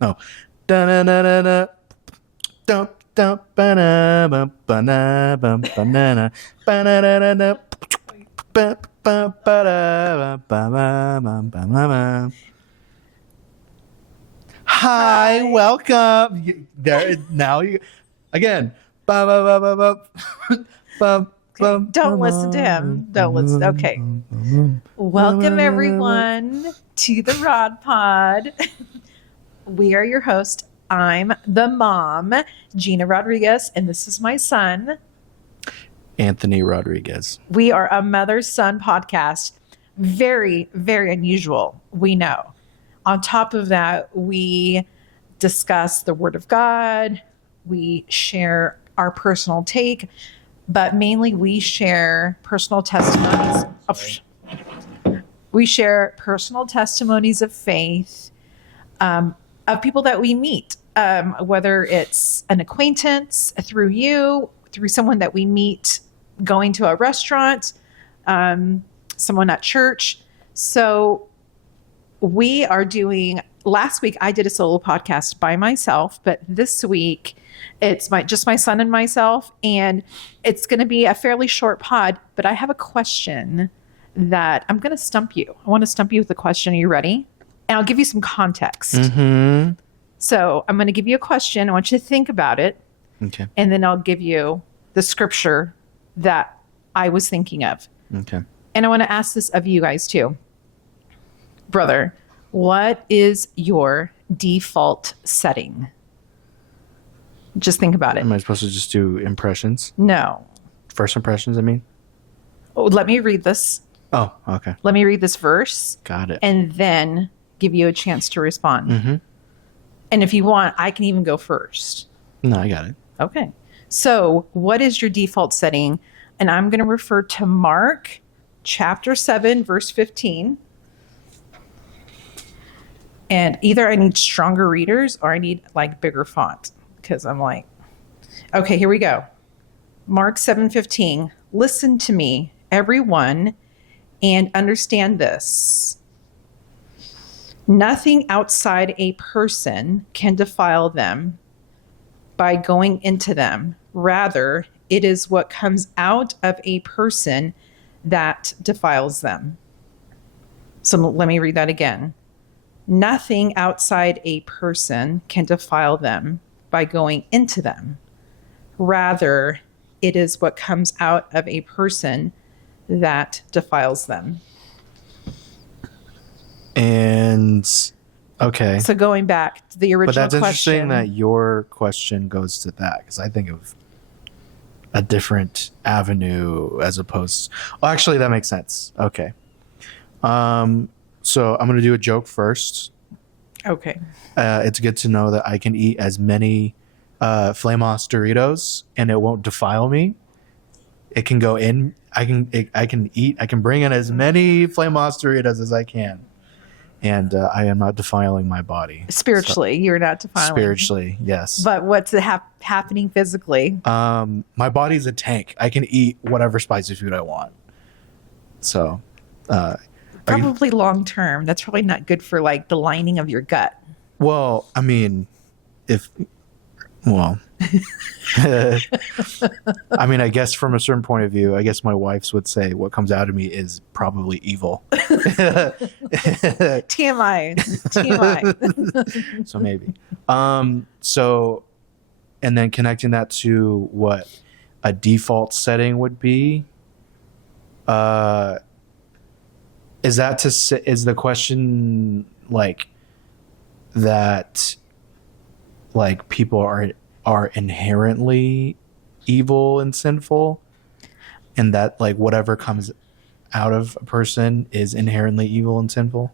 No. Da-na-na-na-na. Dum, dum, ba-na, ba-na, bum, banana. Ba-na-na-na-na. Ba, ba, ba-da, ba, ba, ba, ba, ba, ba. Hi, Hi. welcome. There now you again. Ba, ba, ba, ba, ba. Bum, Okay, bum, don't bum, listen to bum, him. Don't listen. bum, Okay. bum, bum, Welcome, bum. everyone, to the Rod Pod. We are your host. I'm the mom, Gina Rodriguez, and this is my son. Anthony Rodriguez. We are a mother-son podcast. Very, very unusual, we know. On top of that, we discuss the Word of God. We share our personal take, but mainly we share personal testimonies. We share personal testimonies of faith of people that we meet, whether it's an acquaintance through you, through someone that we meet going to a restaurant, someone at church. So we are doing, last week I did a solo podcast by myself, but this week it's just my son and myself, and it's going to be a fairly short pod, but I have a question that I'm going to stump you. I want to stump you with a question. Are you ready? And I'll give you some context. Mm-hmm. So I'm going to give you a question. I want you to think about it. Okay. And then I'll give you the scripture that I was thinking of. Okay. And I want to ask this of you guys too. Brother, what is your default setting? Just think about it. Am I supposed to just do impressions? No. First impressions, I mean? Oh, let me read this. Oh, okay. Let me read this verse. Got it. And then give you a chance to respond. Mm-hmm. And if you want, I can even go first. No, I got it. Okay. So what is your default setting? And I'm going to refer to Mark chapter 7, verse 15. And either I need stronger readers or I need like bigger font, because I'm like, okay, here we go. Mark 7:15. Listen to me, everyone, and understand this. Nothing outside a person can defile them by going into them. Rather, it is what comes out of a person that defiles them. So let me read that again. Nothing outside a person can defile them by going into them. Rather, it is what comes out of a person that defiles them. And okay. So going back to the original question. But that's interesting that your question goes to that, because I think of a different avenue as opposed. Well, actually, that makes sense. Okay. So I'm going to do a joke first. Okay. It's good to know that I can eat as many Flamos Doritos and it won't defile me. It can go in. I can bring in as many Flamos Doritos as I can. And I am not defiling my body. Spiritually, so, you're not defiling. Spiritually, yes. But what's happening physically? My body's a tank. I can eat whatever spicy food I want. So, probably long term. That's probably not good for like the lining of your gut. Well, I mean, I mean, I guess from a certain point of view, I guess my wife's would say what comes out of me is probably evil. TMI. So maybe. So, and then connecting that to what a default setting would be. Is the question like that? Like people are inherently evil and sinful, and that like whatever comes out of a person is inherently evil and sinful?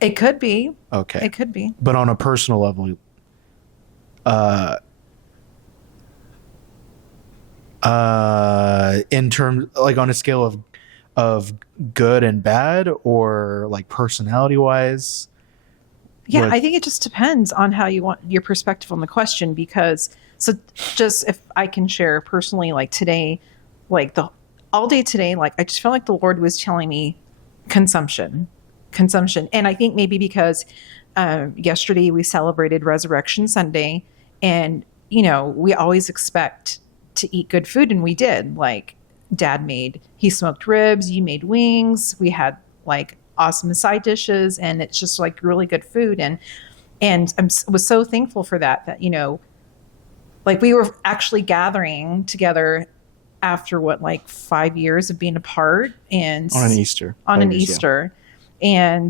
It could be. Okay. It could be. But on a personal level, in terms like on a scale of good and bad, or like personality wise? Yeah, I think it just depends on how you want your perspective on the question, because so just if I can share personally, like today, like all day today, like I just felt like the Lord was telling me consumption. And I think maybe because yesterday we celebrated Resurrection Sunday, and we always expect to eat good food, and we did. Like Dad he smoked ribs, you made wings, we had like awesome side dishes, and it's just like really good food, and was so thankful for that like we were actually gathering together after like 5 years of being apart, and on an Easter. On an 5 years, Easter. Yeah.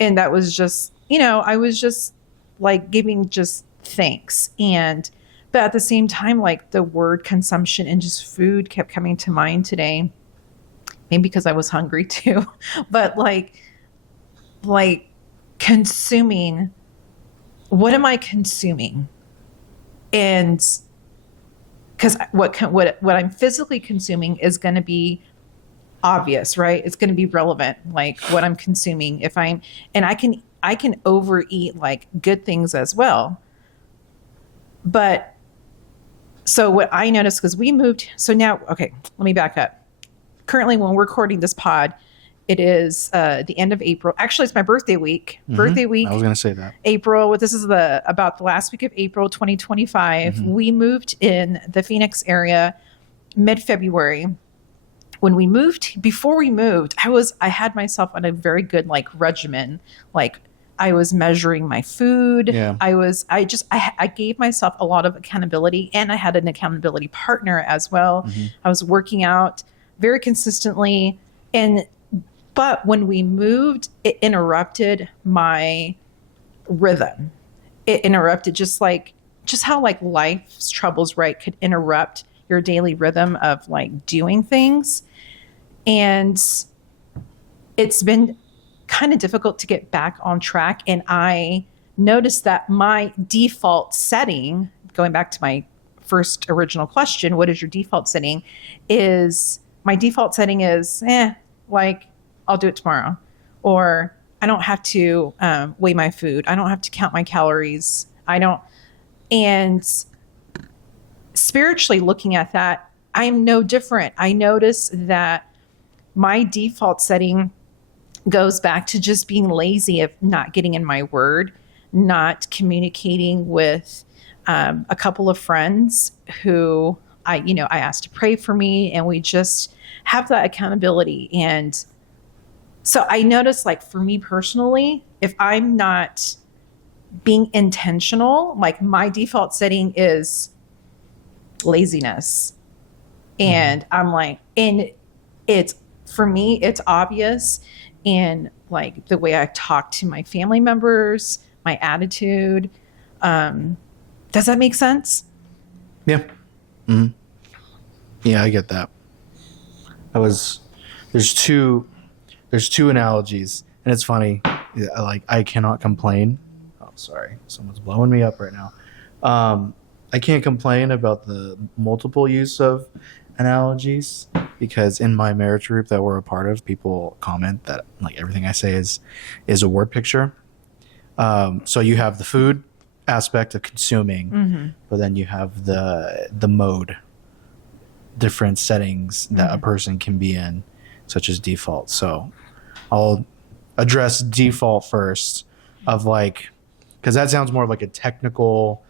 And that was just, I was just like giving just thanks. But at the same time, like the word consumption and just food kept coming to mind today. Maybe because I was hungry too, but like consuming, what am I consuming? And because what I'm physically consuming is going to be obvious, right? It's going to be relevant, like what I'm consuming. And I can overeat like good things as well. But so what I noticed, because we moved, so now, okay, let me back up. Currently, when we're recording this pod, it is the end of April. Actually, it's my birthday week. Mm-hmm. Birthday week. I was going to say that. April. This is about the last week of April 2025. Mm-hmm. We moved in the Phoenix area mid-February. Before we moved, I had myself on a very good like regimen. Like I was measuring my food. Yeah. I gave myself a lot of accountability, and I had an accountability partner as well. Mm-hmm. I was working out very consistently, but when we moved, it interrupted my rhythm. It interrupted just how like life's troubles, right, could interrupt your daily rhythm of like doing things. And it's been kind of difficult to get back on track. And I noticed that my default setting, going back to my first original question, what is your default setting? My default setting is, like, I'll do it tomorrow. Or I don't have to weigh my food. I don't have to count my calories. And spiritually looking at that, I'm no different. I notice that my default setting goes back to just being lazy, of not getting in my word, not communicating with a couple of friends who I asked to pray for me, and we just have that accountability. And so I noticed, like, for me personally, if I'm not being intentional, like my default setting is laziness. And I'm like, and it's, for me, it's obvious in like the way I talk to my family members, my attitude. Does that make sense? Yeah. Mm-hmm. Yeah, I get that. There's two analogies, and it's funny. Like, I cannot complain. Oh, sorry. Someone's blowing me up right now. I can't complain about the multiple use of analogies, because in my marriage group that we're a part of, people comment that like everything I say is a word picture. So you have the food aspect of consuming, mm-hmm. but then you have the mode, different settings that mm-hmm. a person can be in, such as default. So I'll address default first, of like, because that sounds more like a technical,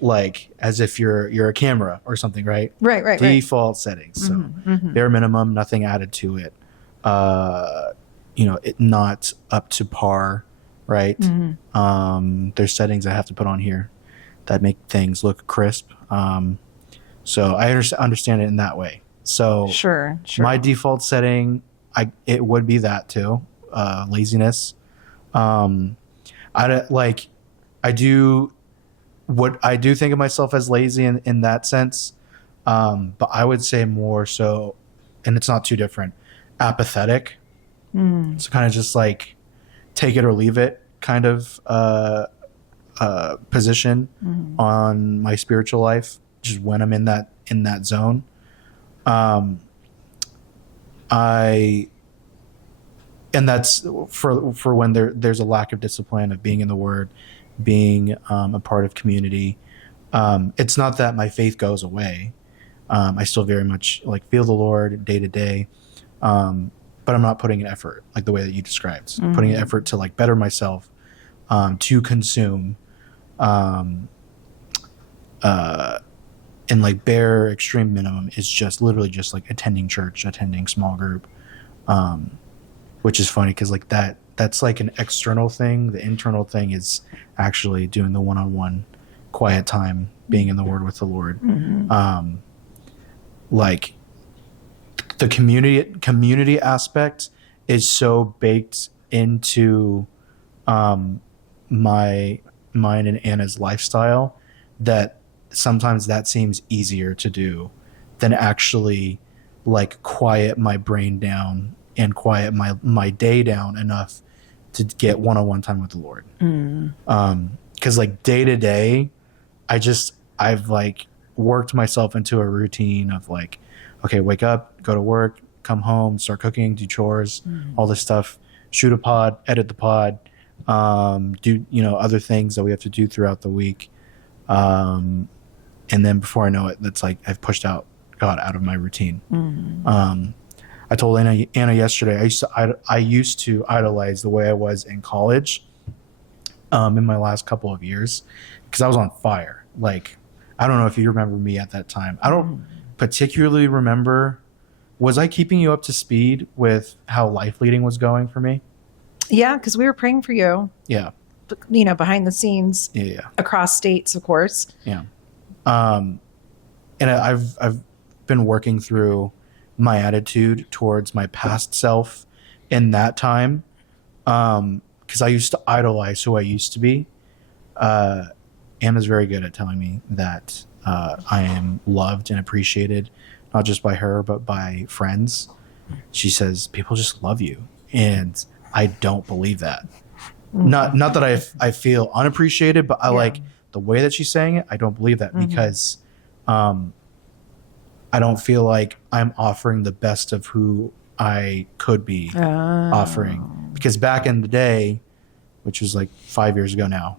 like as if you're a camera or something, right? Right. Default settings. So mm-hmm. bare minimum, nothing added to it. It not up to par, right? Mm-hmm. There's settings I have to put on here that make things look crisp. So I understand it in that way. So sure. My default setting, it would be that too, laziness. I do think of myself as lazy in that sense, but I would say more so, and it's not too different, apathetic. So kind of just like take it or leave it kind of position mm-hmm. on my spiritual life, just when I'm in that zone. And that's for when there's a lack of discipline of being in the Word, being a part of community. It's not that my faith goes away. I still very much like feel the Lord day to day, but I'm not putting an effort like the way that you described. Mm-hmm. Putting an effort to like better myself, to consume, um, and like bare extreme minimum is just literally just like attending church, attending small group, which is funny because like that's like an external thing. The internal thing is actually doing the one-on-one quiet time, being in the Word with the Lord. Like the community aspect is so baked into mine and Anna's lifestyle that sometimes that seems easier to do than actually like quiet my brain down and quiet my day down enough to get one-on-one time with the Lord. Because like day to day, I've like worked myself into a routine of like, okay, wake up, go to work, come home, start cooking, do chores, all this stuff, shoot a pod, edit the pod, do, other things that we have to do throughout the week. And then before I know it, that's like, I've pushed God out of my routine. I told Anna yesterday, I used to idolize the way I was in college, in my last couple of years, because I was on fire. Like, I don't know if you remember me at that time. I don't particularly remember. Was I keeping you up to speed with how life leading was going for me? Yeah, because we were praying for you. Yeah. Behind the scenes. Yeah. Across states, of course. Yeah. And I've been working through my attitude towards my past self in that time, because I used to idolize who I used to be. Anna's very good at telling me that I am loved and appreciated, not just by her, but by friends. She says, people just love you. And I don't believe that. Not that I feel unappreciated, but I like the way that she's saying it. I don't believe that because I don't feel like I'm offering the best of who I could be offering. Because back in the day, which was like 5 years ago now,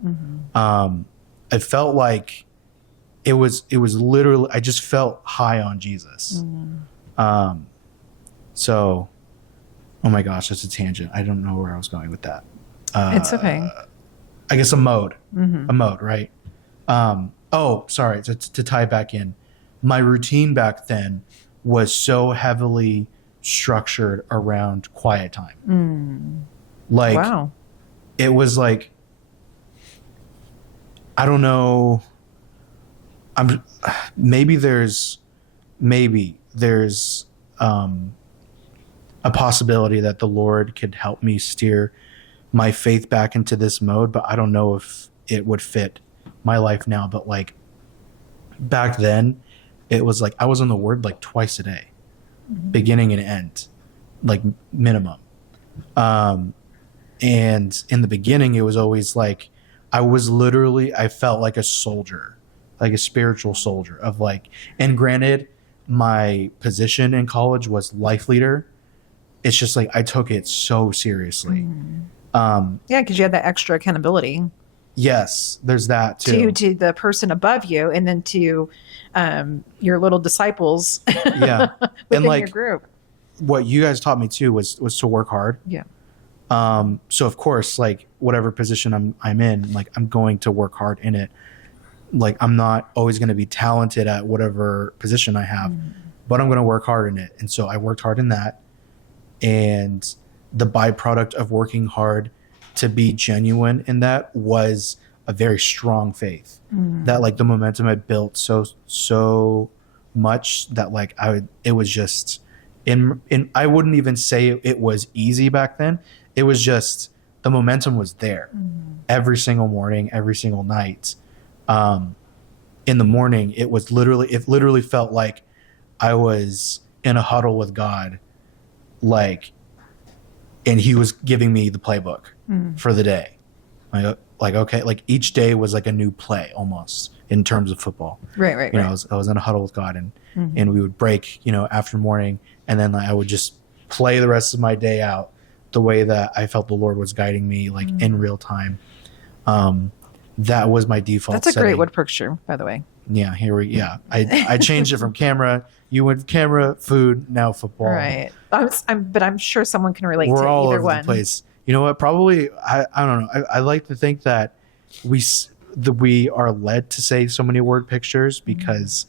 I felt like it was literally, I just felt high on Jesus. So, oh my gosh, that's a tangent. I don't know where I was going with that. It's okay. I guess a mode, right? Oh, sorry, to tie back in. My routine back then was so heavily structured around quiet time. Like, wow. It was like, I don't know. Maybe there's a possibility that the Lord could help me steer my faith back into this mode, but I don't know if it would fit my life now. But like back then, it was like I was in the Word like twice a day, beginning and end, like minimum. And in the beginning, it was always like I felt like a soldier, like a spiritual soldier of like, and granted, my position in college was life leader. It's just like I took it so seriously. Yeah, because you had that extra accountability. Yes, there's that too. To the person above you, and then to your little disciples. Yeah, within and like your group. What you guys taught me too was to work hard. Yeah. So of course, like whatever position I'm in, like I'm going to work hard in it. Like I'm not always going to be talented at whatever position I have, but I'm going to work hard in it. And so I worked hard in that. And the byproduct of working hard to be genuine in that was a very strong faith that like the momentum had built so much that like it was just in I wouldn't even say it was easy back then. It was just the momentum was there every single morning, every single night. In the morning, it literally felt like I was in a huddle with God, like, and he was giving me the playbook for the day. Like, okay, like each day was like a new play almost in terms of football. Right. I was in a huddle with God and we would break, after morning, and then like, I would just play the rest of my day out the way that I felt the Lord was guiding me, like in real time. That was my default. That's a setting. great wood picture, by the way. Yeah, I changed it from camera. You went camera, food, now football. Right. I'm sure someone can relate We're to all either over one. the place. You know what? Probably I don't know. I like to think that we are led to say so many word pictures because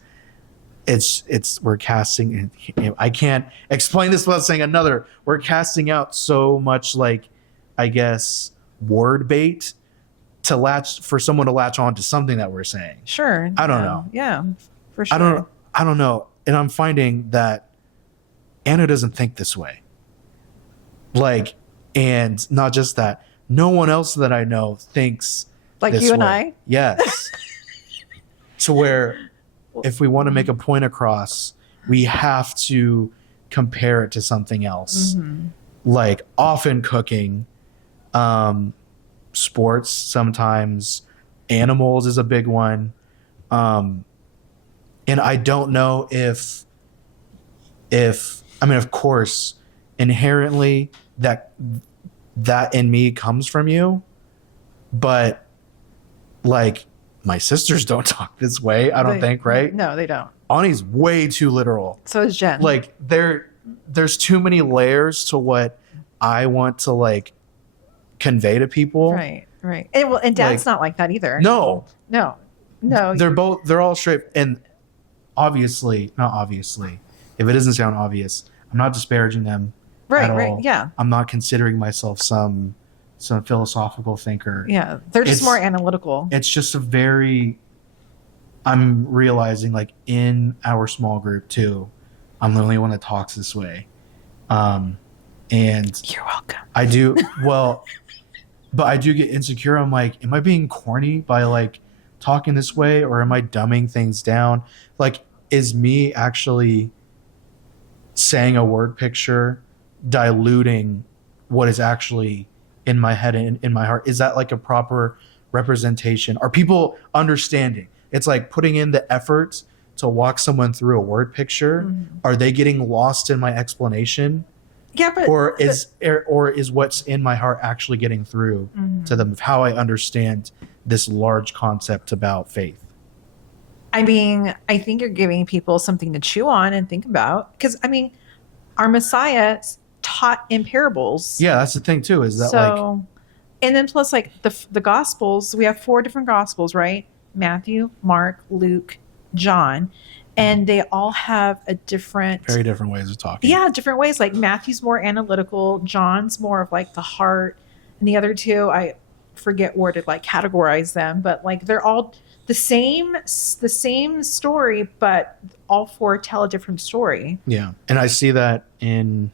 we're casting. I can't explain this without saying another. We're casting out so much, like, I guess, word bait for someone to latch on to something that we're saying. Sure. I don't know. Yeah, for sure. I don't know. And I'm finding that Anna doesn't think this way. Like, and not just that, no one else that I know thinks like this you and way. I. Yes. To where if we want to make a point across, we have to compare it to something else. Mm-hmm. Like often cooking, sports sometimes, animals is a big one. And I don't know if I mean, of course, inherently that in me comes from you, but like my sisters don't talk this way, I don't think, right? No, they don't. Ani's way too literal. So is Jen. Like there's too many layers to what I want to like convey to people. Right. And Dad's not like that either. No. They're all straight, and not obviously. If it doesn't sound obvious, I'm not disparaging them. Right, at all. right, yeah. I'm not considering myself some philosophical thinker. Yeah, they're just more analytical. It's just I'm realizing, like, in our small group too, I'm the only one that talks this way. And you're welcome. I do well, but I do get insecure. I'm like, am I being corny by like talking this way, or am I dumbing things down? Like, is me actually saying a word picture diluting what is actually in my head and in my heart? Is that like a proper representation? Are people understanding? It's like putting in the effort to walk someone through a word picture. Mm-hmm. Are they getting lost in my explanation? Yeah, or is what's in my heart actually getting through to them of how I understand this large concept about faith? I mean, I think you're giving people something to chew on and think about, because I mean, our Messiah taught in parables. Yeah, that's the thing too. Is that and then plus like the Gospels, we have 4 different Gospels, right? Matthew, Mark, Luke, John, and they all have very different ways of talking. Yeah, different ways. Like Matthew's more analytical, John's more of like the heart, and the other 2, I forget where to like categorize them, but like they're all the same story, but all 4 tell a different story. Yeah, and I see that in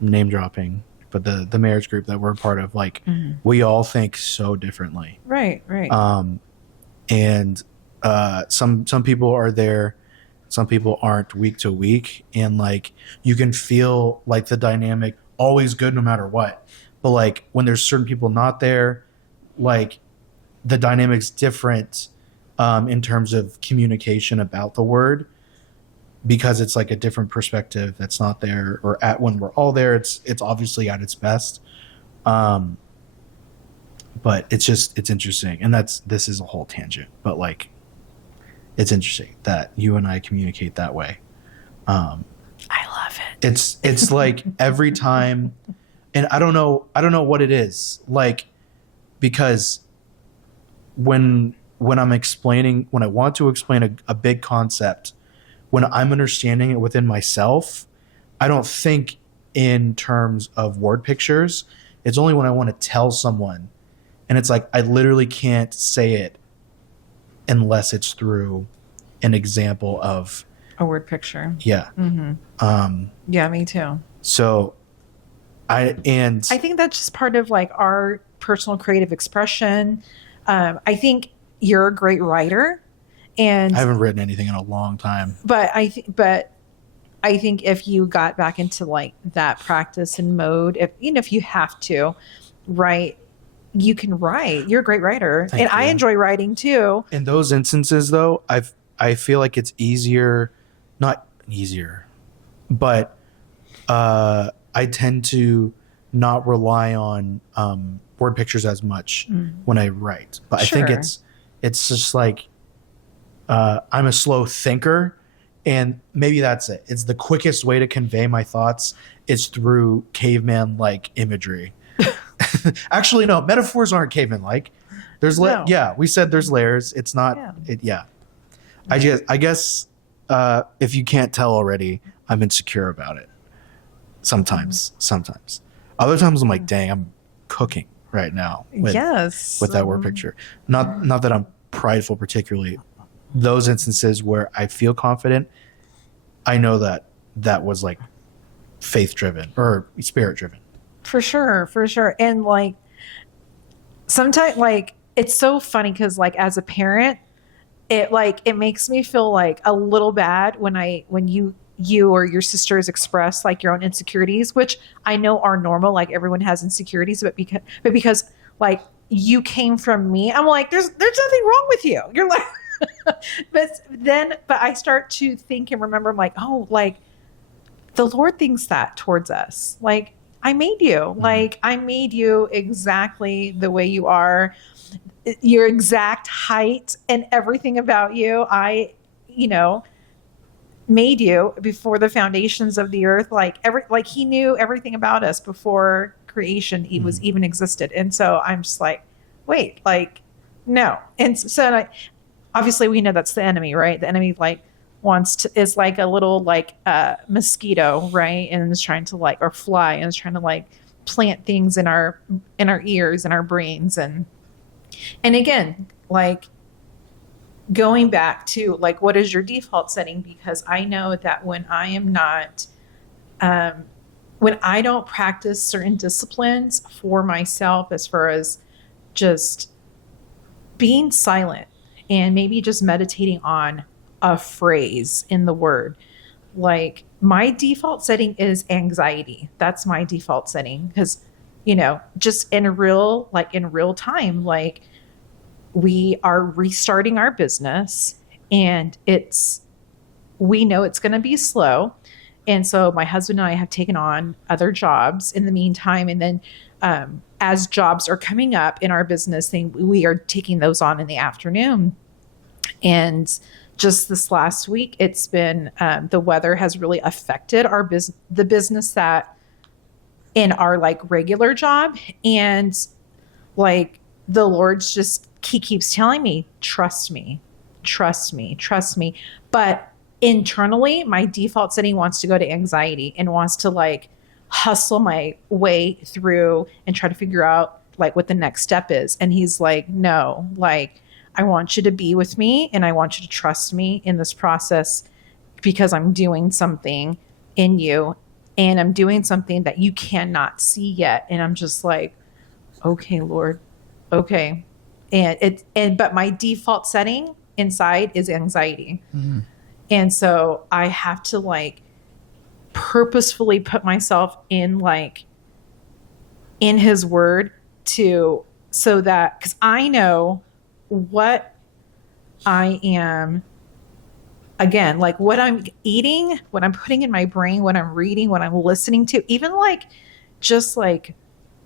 name dropping, but the marriage group that we're a part of, like we all think so differently. Right. And some people are there, some people aren't week to week, and like you can feel like the dynamic always good no matter what. But like when there's certain people not there, like the dynamic's different in terms of communication about the word, because it's like a different perspective that's not there, or when we're all there, it's obviously at its best. But it's interesting, and this is a whole tangent, but like it's interesting that you and I communicate that way. I love it. It's like every time, and I don't know what it is, like, because when I want to explain a big concept, when I'm understanding it within myself, I don't think in terms of word pictures. It's only when I want to tell someone, and it's like I literally can't say it unless it's through an example of a word picture. Yeah. Mm-hmm. Yeah, me too. So I think that's just part of like our personal creative expression. I think you're a great writer, and I haven't written anything in a long time. But I think if you got back into like that practice and mode, if you have to write, you can write. You're a great writer. Thank you. I enjoy writing too. In those instances though, I feel like it's not easier, but I tend to not rely on word pictures as much when I write. But Sure. I think it's just like I'm a slow thinker, and maybe that's it. It's the quickest way to convey my thoughts is through caveman like imagery. Actually, no, metaphors aren't caveman like. No. Yeah, we said there's layers. It's not Yeah. yeah. I guess if you can't tell already, I'm insecure about it. Sometimes. Other times I'm like, dang, I'm cooking right now Yes. with that word picture. Not that I'm prideful particularly. Those instances where I feel confident, I know that was like faith driven or spirit driven. For sure, for sure. And like sometimes like it's so funny because like as a parent, it makes me feel like a little bad when you or your sisters express like your own insecurities, which I know are normal, like everyone has insecurities, but because like you came from me, I'm like, there's nothing wrong with you. You're like but I start to think and remember, I'm like, oh, like the Lord thinks that towards us. Like, I made you. Mm-hmm. Like, I made you exactly the way you are, your exact height and everything about you. You know, made you before the foundations of the earth. Like he knew everything about us before creation was even existed. And so I'm just like, wait, like, no. And so obviously we know that's the enemy, right? The enemy like is like a little like mosquito, right? And is trying to like, or fly, and is trying to like plant things in our ears and our brains. And again, like going back to like, what is your default setting? Because I know that when I am not, when I don't practice certain disciplines for myself, as far as just being silent and maybe just meditating on a phrase in the word, like my default setting is anxiety. That's my default setting because, just in real time, like we are restarting our business and we know it's going to be slow. And so my husband and I have taken on other jobs in the meantime. And then as jobs are coming up in our business thing, we are taking those on in the afternoon. And just this last week, it's been, the weather has really affected the business that in our like regular job. And like the Lord's he keeps telling me, trust me. But internally, my default setting wants to go to anxiety and wants to like hustle my way through and try to figure out like what the next step is. And he's like, no, like I want you to be with me and I want you to trust me in this process because I'm doing something in you and I'm doing something that you cannot see yet. And I'm just like, okay, Lord, okay. But my default setting inside is anxiety. Mm-hmm. And so I have to like purposefully put myself in his word so that, because I know what I am, again, like what I'm eating, what I'm putting in my brain, what I'm reading, what I'm listening to, even like just like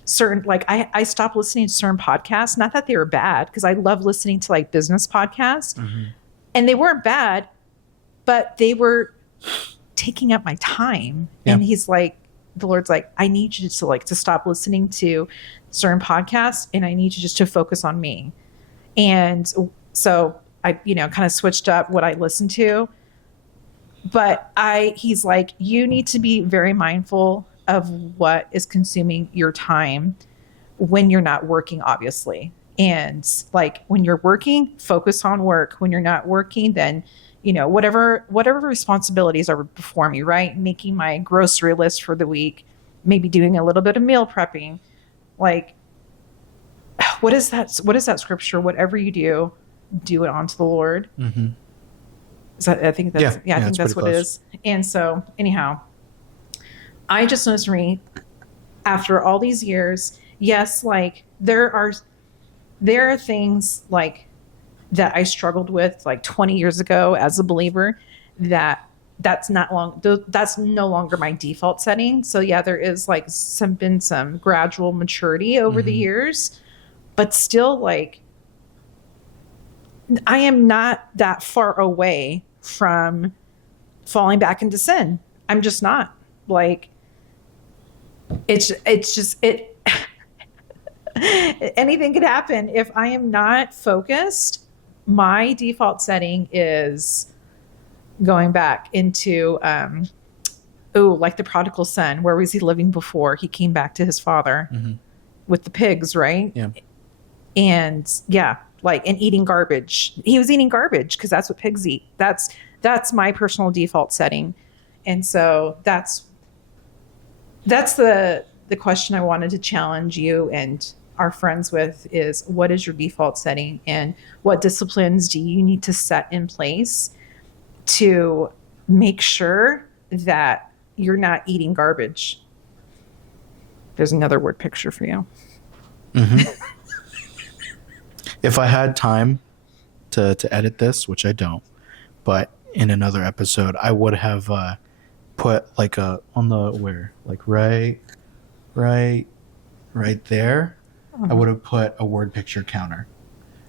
certain, like I stopped listening to certain podcasts, not that they were bad, because I love listening to like business podcasts. Mm-hmm. And they weren't bad, but they were taking up my time. Yeah. And the Lord's like, I need you to stop listening to certain podcasts and I need you just to focus on me. And so I, kind of switched up what I listened to, but he's like, you need to be very mindful of what is consuming your time when you're not working, obviously. And like when you're working, focus on work. When you're not working, then, whatever responsibilities are before me, right? Making my grocery list for the week, maybe doing a little bit of meal prepping. Like, what is that scripture? Whatever you do it unto the Lord. Mm-hmm. I think that's, I think that's what it is. And so anyhow, I just noticed for me, after all these years, yes, like there are things like that I struggled with like 20 years ago as a believer that's no longer my default setting. So yeah, there is like been some gradual maturity over the years, but still like I am not that far away from falling back into sin. I'm just not. Like it's just Anything could happen. If I am not focused, my default setting is going back into, like the prodigal son. Where was he living before he came back to his father? With the pigs, right? Yeah. And yeah, like, and eating garbage. He was eating garbage because that's what pigs eat. That's my personal default setting. And so that's the question I wanted to challenge you and our friends with is, what is your default setting, and what disciplines do you need to set in place to make sure that you're not eating garbage? There's another word picture for you. If I had time to edit this, which I don't, but in another episode, I would have put like on the where, like right there. I would have put a word picture counter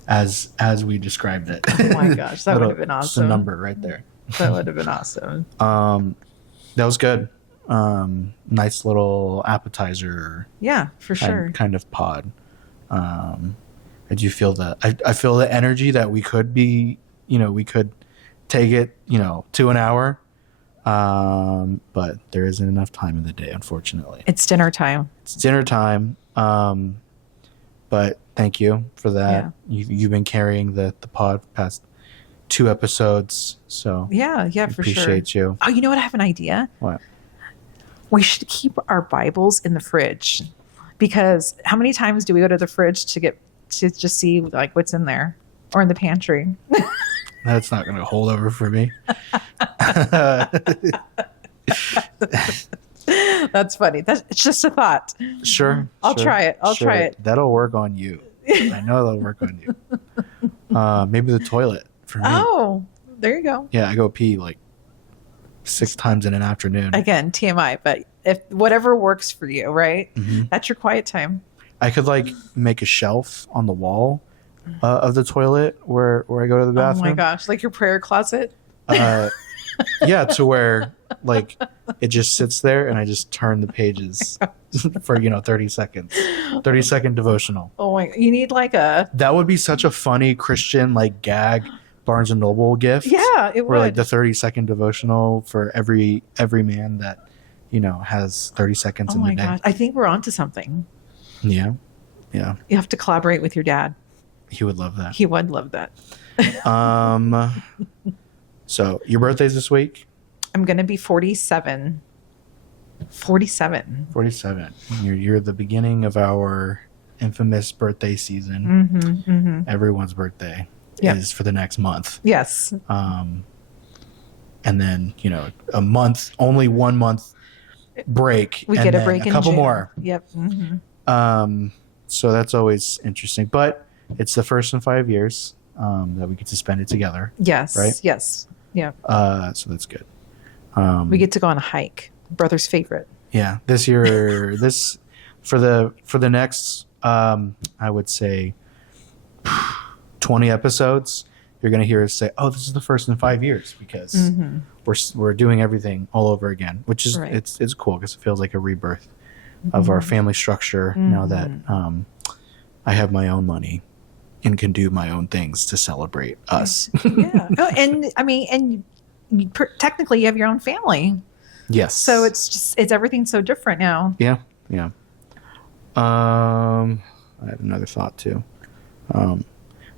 as we described it. Oh my gosh, that would have been awesome. Just a number right there. That would have been awesome. That was good. Nice little appetizer. Yeah, for sure. Kind of pod. I do feel that. I feel the energy that we could be, we could take it, to an hour. But there isn't enough time in the day, unfortunately. It's dinner time. It's dinner time. But thank you for that. Yeah. You've been carrying the pod past 2 episodes. So yeah, for sure. Appreciate you. Oh, you know what? I have an idea. What? We should keep our Bibles in the fridge, because how many times do we go to the fridge to just see like what's in there, or in the pantry? That's not going to hold over for me. That's funny. It's just a thought. Sure. I'll try it. I'll try it. That'll work on you. I know that'll work on you. Maybe the toilet for me. Oh, there you go. Yeah, I go pee like 6 times in an afternoon. Again, TMI, but if whatever works for you, right? Mm-hmm. That's your quiet time. I could like make a shelf on the wall of the toilet where I go to the bathroom. Oh my gosh, like your prayer closet? Yeah, to where like it just sits there and I just turn the pages for 30 seconds. 30-second devotional. Oh my, you need like a... That would be such a funny Christian like gag Barnes and Noble gift. Yeah, it would. Or like the 30-second devotional for every man that has 30 seconds in the day. Oh my gosh, I think we're onto something. Yeah. You have to collaborate with your dad. He would love that. He would love that. So your birthday's this week? I'm going to be 47. 47. 47. You're the beginning of our infamous birthday season. Everyone's birthday is for the next month. Yes. And then, a month, only 1 month break. We get a break in a couple June. more. Yep. So that's always interesting. But it's the first in 5 years that we get to spend it together. Yes. Right? Yes. Yeah. So that's good. We get to go on a hike. Brother's favorite. Yeah. This year, for the next, I would say 20 episodes, you're going to hear us say, "Oh, this is the first in 5 years," because we're doing everything all over again, which is right. it's cool because it feels like a rebirth of our family structure now that I have my own money and can do my own things to celebrate us. Yeah. Oh, and I mean, and technically you have your own family. Yes. So it's everything so different now. Yeah. I had another thought too. I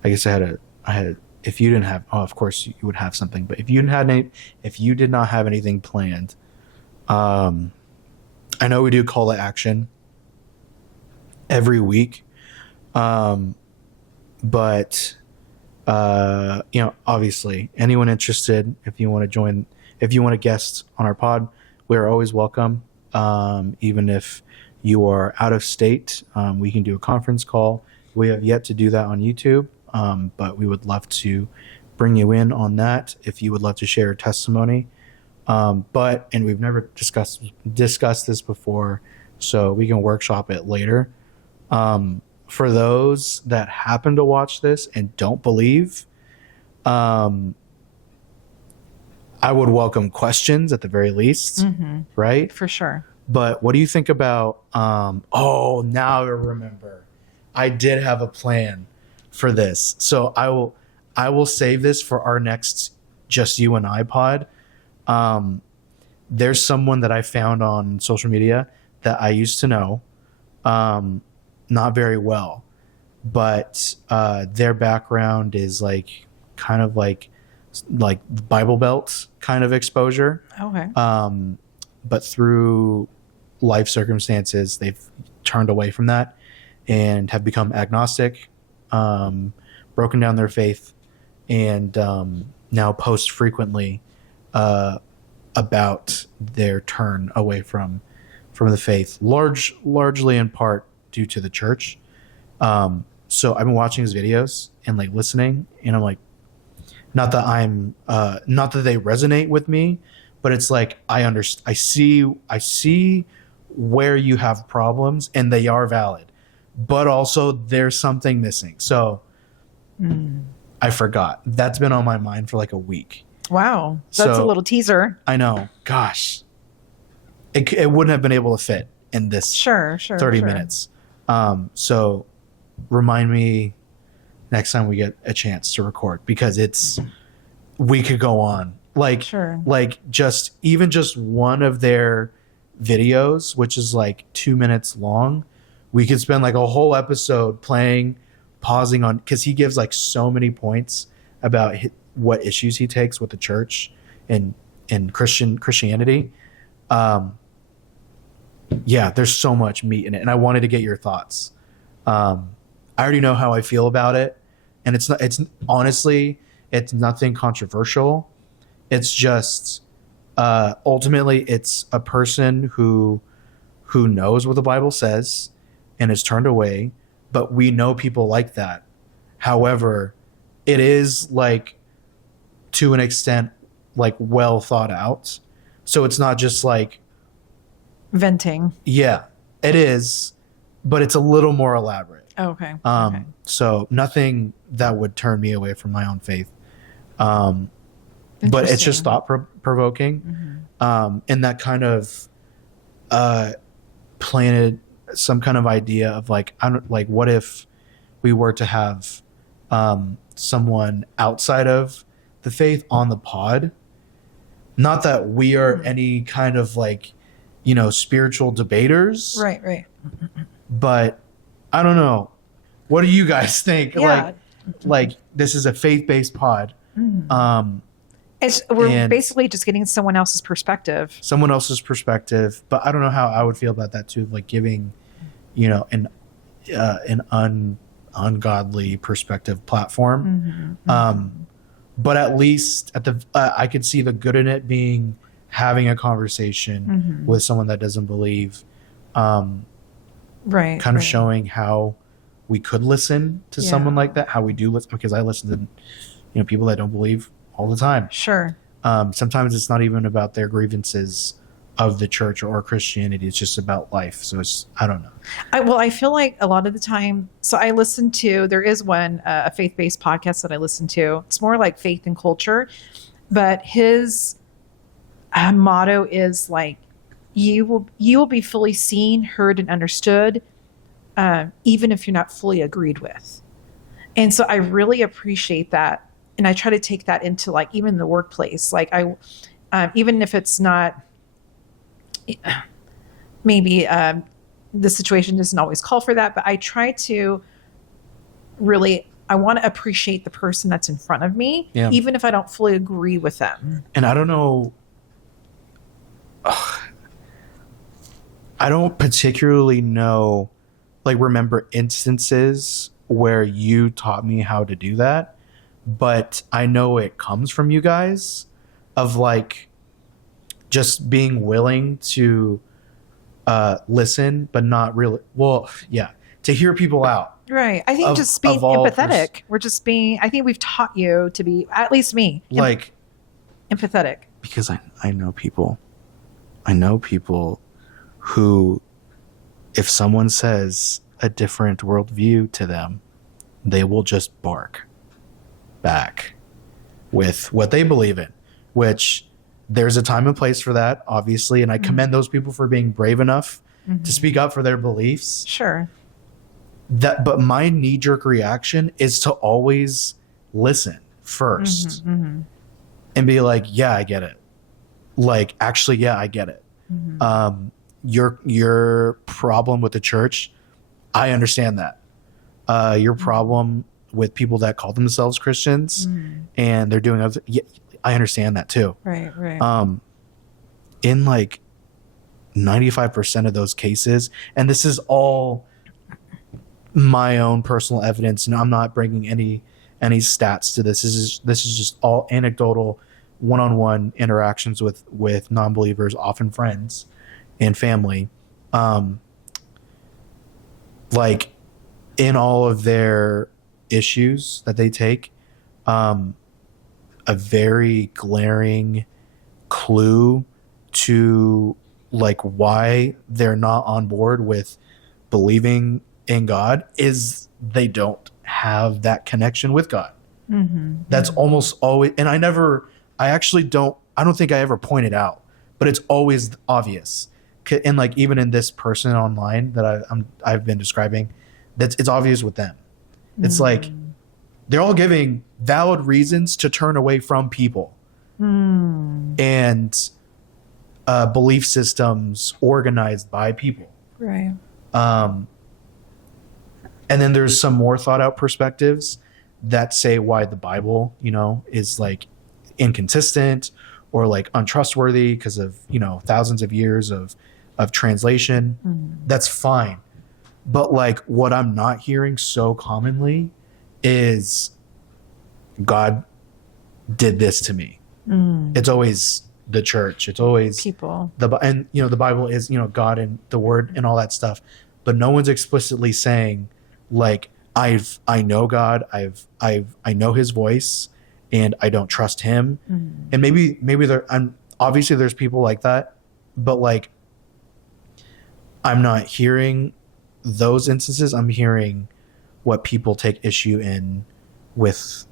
guess I had. If you didn't have, of course you would have something. But if you did not have anything planned, I know we do call to action every week, but obviously anyone interested, if you want to guest on our pod, we're always welcome. Even if you are out of state, we can do a conference call. We have yet to do that on YouTube. But we would love to bring you in on that if you would love to share a testimony. And we've never discussed this before, so we can workshop it later. For those that happen to watch this and don't believe, I would welcome questions at the very least, right? For sure. But what do you think about, now I remember. I did have a plan for this. So I will save this for our next Just You and I pod. There's someone that I found on social media that I used to know, not very well, but their background is like kind of like Bible Belt kind of exposure. Okay. But through life circumstances, they've turned away from that and have become agnostic, broken down their faith, and now post frequently about their turn away from the faith, largely in part due to the church. So I've been watching his videos and like listening, and I'm like, not that they resonate with me, but it's like I see where you have problems and they are valid, but also there's something missing. So I forgot. That's been on my mind for like a week. Wow. That's a little teaser. I know. Gosh. It wouldn't have been able to fit in this 30 minutes. So remind me next time we get a chance to record, because we could go on. Like just one of their videos, which is like 2 minutes long, we could spend like a whole episode pausing on, because he gives like so many points about what issues he takes with the church and Christianity. Yeah, there's so much meat in it, and I wanted to get your thoughts. I already know how I feel about it, and it's honestly, it's nothing controversial. It's just ultimately it's a person who knows what the Bible says and is turned away, but we know people like that. However, it is like, to an extent, like well thought out. So it's not just like venting. Yeah, it is, but it's a little more elaborate. Okay. So nothing that would turn me away from my own faith. But it's just thought provoking. And that kind of planted some kind of idea of like, what if we were to have someone outside of the faith on the pod? Not that we are any kind of like, spiritual debaters. Right. But I don't know. What do you guys think? Yeah. Like this is a faith-based pod. We're basically just getting someone else's perspective. But I don't know how I would feel about that too, like giving, an ungodly perspective platform. But at least I could see the good in it being having a conversation with someone that doesn't believe, right? Kind of showing how we could listen to someone like that, how we do listen, because I listen to, people that don't believe all the time. Sure. Sometimes it's not even about their grievances of the church or Christianity. It's just about life. So I don't know. I feel like a lot of the time, so I listen to, there is one, a faith-based podcast that I listen to. It's more like faith and culture, but his motto is like, you will be fully seen, heard, and understood, even if you're not fully agreed with. And so I really appreciate that. And I try to take that into like even the workplace. Like even if it's not, maybe the situation doesn't always call for that, but I try to really, I want to appreciate the person that's in front of me, even if I don't fully agree with them. And I don't know, I don't particularly know, like remember instances where you taught me how to do that, but I know it comes from you guys, of like just being willing to listen, but not really. Well, yeah, to hear people out. Right. I think just being empathetic. We're just being, I think we've taught you to be, at least me, like empathetic. Because I know people. I know people who, if someone says a different worldview to them, they will just bark back with what they believe in, which there's a time and place for that, obviously. And I commend those people for being brave enough to speak up for their beliefs. Sure. but my knee-jerk reaction is to always listen first and be like, yeah, I get it. Like, actually, yeah, I get it. Your problem with the church, I understand that. Your problem with people that call themselves Christians and they're doing other, yeah, I understand that too. Right. In like 95% of those cases, and this is all my own personal evidence, and I'm not bringing any stats to this. This is just all anecdotal, one-on-one interactions with non-believers, often friends and family. Like, in all of their issues that they take, a very glaring clue to like why they're not on board with believing in God is they don't have that connection with God. That's almost always, and I don't think I ever pointed out, but it's always obvious. And like, even in this person online that I've been describing, it's obvious with them. It's like they're all giving valid reasons to turn away from people and belief systems organized by people. Right. And then there's some more thought out perspectives that say why the Bible, is like inconsistent or like untrustworthy because of, thousands of years of translation. That's fine. But like, what I'm not hearing so commonly is God did this to me. It's always the church. It's always people. The Bible is, God and the word and all that stuff. But no one's explicitly saying like, I know God, I know his voice and I don't trust him. And maybe obviously there's people like that, but like, I'm not hearing those instances. I'm hearing what people take issue in with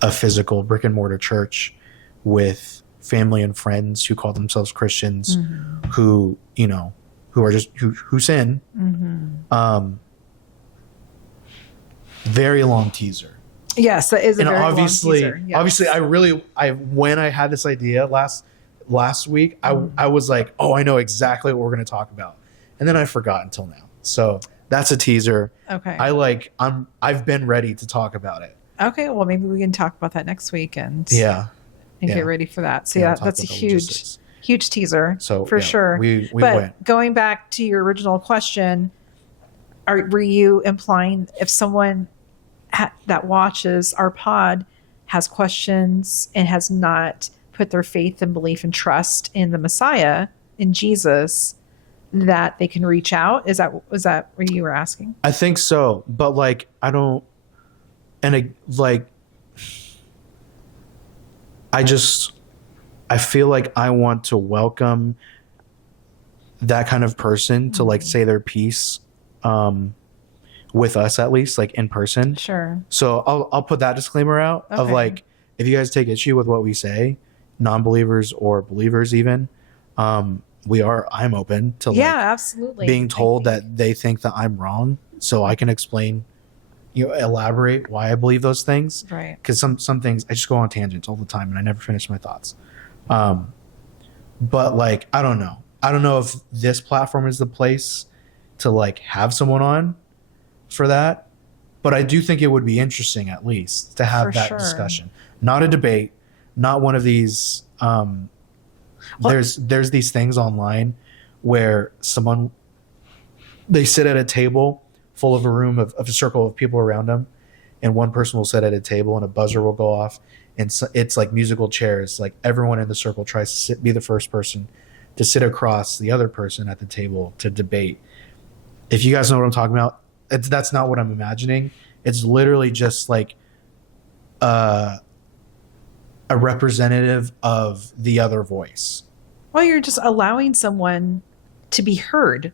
a physical brick and mortar church, with family and friends who call themselves Christians, who are just who sin. Very long teaser. Yes, that is a And very obviously, long teaser. Yes. obviously, when I had this idea last week, I was like, oh, I know exactly what we're going to talk about, and then I forgot until now. So that's a teaser. Okay. I've been ready to talk about it. Okay. Well, maybe we can talk about that next week and get ready for that. So Yeah, yeah, we'll talk that's a about the huge logistics. huge teaser. So for sure. we but went. Going back to your original question, were you implying if someone that watches our pod has questions and has not put their faith and belief and trust in the Messiah, in Jesus, that they can reach out? Was that what you were asking? I think so, but like I don't, and I feel like I want to welcome that kind of person to like say their piece with us, at least like in person. Sure. So I'll put that disclaimer out of like, if you guys take issue with what we say, non-believers or believers even, I'm open to like absolutely being told that they think that I'm wrong, so I can explain, elaborate why I believe those things. Right. Because some things I just go on tangents all the time and I never finish my thoughts. But like, I don't know if this platform is the place to like have someone on for that, but I do think it would be interesting at least to have that discussion, not a debate, not one of these there's these things online where they sit at a table full of a room of a circle of people around them, and one person will sit at a table and a buzzer will go off, and so it's like musical chairs, like everyone in the circle tries to be the first person to sit across the other person at the table to debate. If you guys know what I'm talking about, that's not what I'm imagining. It's literally just like a representative of the other voice. Well, you're just allowing someone to be heard.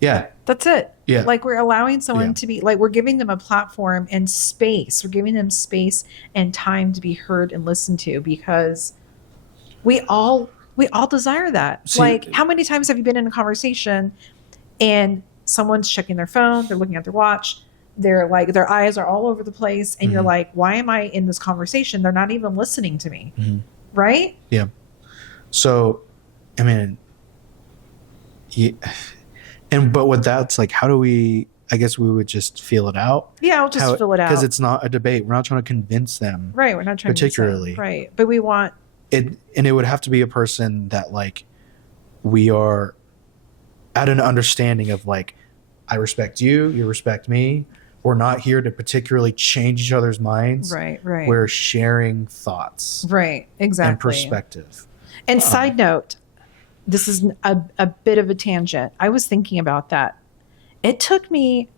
Yeah. That's it. Yeah. Like, we're allowing someone to be, like, we're giving them a platform and space. We're giving them space and time to be heard and listened to, because we all desire that. Like, how many times have you been in a conversation and someone's checking their phone, they're looking at their watch, they're like, their eyes are all over the place, and you're like, why am I in this conversation? They're not even listening to me. Right? Yeah. So, I mean, but with that, it's like, how do we, I guess we would just feel it out. Yeah, we'll just fill it out. Because it's not a debate. We're not trying to convince them. Right. We're not trying particularly. to right. But we want it, and it would have to be a person that like we are at an understanding of like, I respect you, you respect me. We're not here to particularly change each other's minds. Right. We're sharing thoughts. Right. Exactly. And perspective. And side note, this is a bit of a tangent. I was thinking about that. It took me,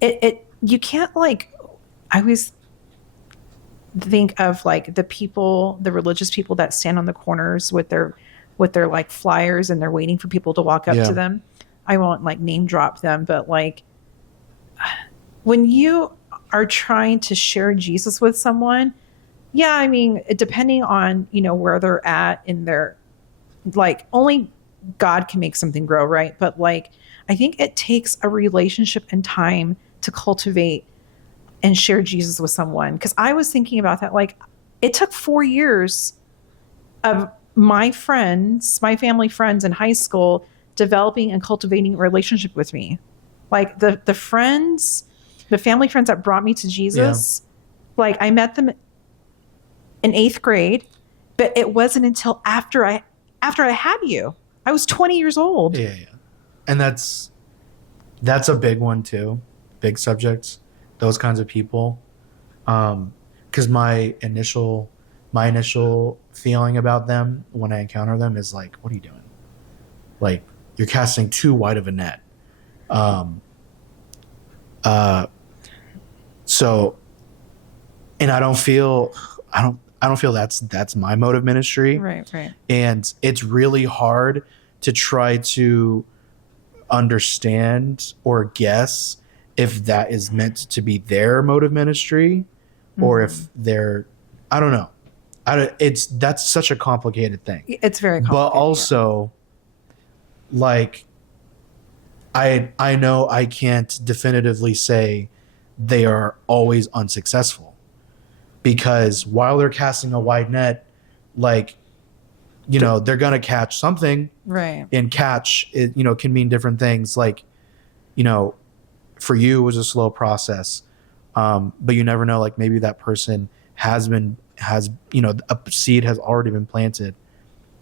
you can't like, I always think of like the people, the religious people that stand on the corners with their like flyers and they're waiting for people to walk up to them. I won't like name drop them, but like when you are trying to share Jesus with someone, yeah, I mean, depending on, where they're at in their, like only God can make something grow, right? But like, I think it takes a relationship and time to cultivate and share Jesus with someone. Because I was thinking about that. Like, it took 4 years of my family friends in high school, developing and cultivating a relationship with me. Like the family friends that brought me to Jesus, like I met them in 8th grade, but it wasn't until after I had you. I was 20 years old. Yeah. And that's a big one too. Big subjects, those kinds of people. Because my initial feeling about them when I encounter them is like, what are you doing? Like, you're casting too wide of a net. So, and I don't feel that's my mode of ministry. Right. And it's really hard to try to understand or guess if that is meant to be their mode of ministry or if they're, I don't know. That's such a complicated thing. It's very complicated. But also, like, I know I can't definitively say they are always unsuccessful, because while they're casting a wide net, like, they're going to catch something. Right. And catch, it, can mean different things. Like, for you, it was a slow process. But you never know, like maybe that person has a seed has already been planted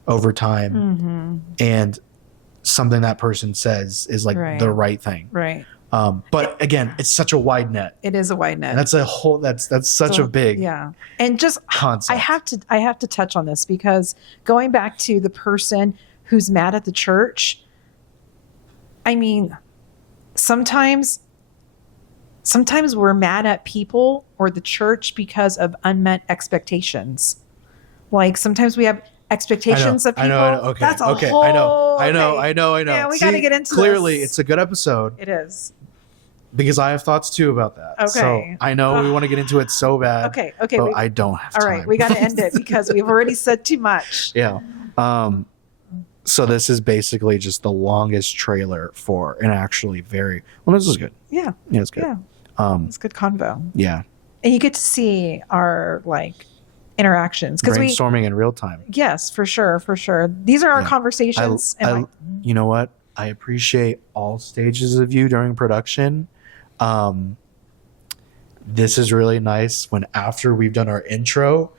over time. And something that person says is like the right thing. Right. But again, it's such a wide net. It is a wide net. That's that's such a big and just concept. I have to touch on this, because going back to the person who's mad at the church, I mean, sometimes we're mad at people or the church because of unmet expectations. Like sometimes we have expectations of people. I know. Okay. That's a okay. whole, I know. Yeah, we got to get into clearly, this. it's a good episode. It is. Because I have thoughts too about that. Okay. So I know we want to get into it so bad. Okay. But I don't have time. All right. We got to end it because we've already said too much. Yeah. So this is basically just the longest trailer for an actually very, well, this is good. Yeah. Yeah, it's good. Yeah. It's good convo. Yeah. And you get to see our like interactions, because brainstorming in real time. Yes, for sure. These are our conversations. You know what? I appreciate all stages of you during production. This is really nice when after we've done our intro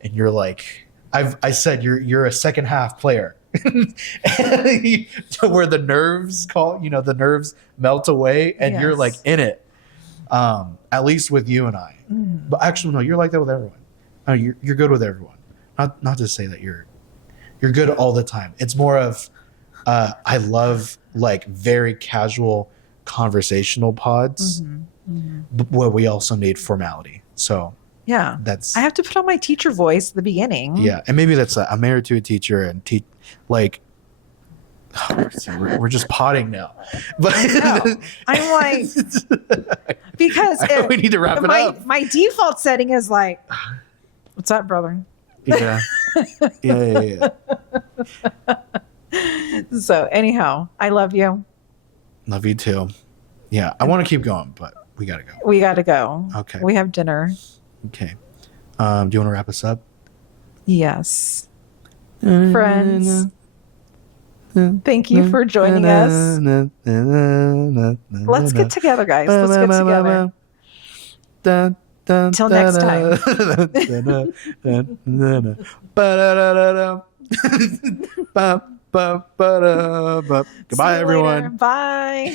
and you're like, I said you're a second half player. Where the nerves melt away and you're like in it. At least with you and I. But actually, no, you're like that with everyone. No, you're good with everyone. Not to say that you're good all the time. It's more of I love like very casual conversational pods, but we also need formality. So yeah, I have to put on my teacher voice at the beginning. Yeah, and maybe that's I'm married to a teacher and like. We're just potting now, but I'm like, because we need to wrap it up. My default setting is like, what's up, brother? Yeah. So anyhow, I love you. Love you too. Yeah, I want to keep going, but we gotta go. We got to go. Okay. We have dinner. Okay. Do you want to wrap us up? Yes. Friends, thank you for joining us. Let's get together, guys. Let's get together. Till next time. Goodbye, everyone. Bye.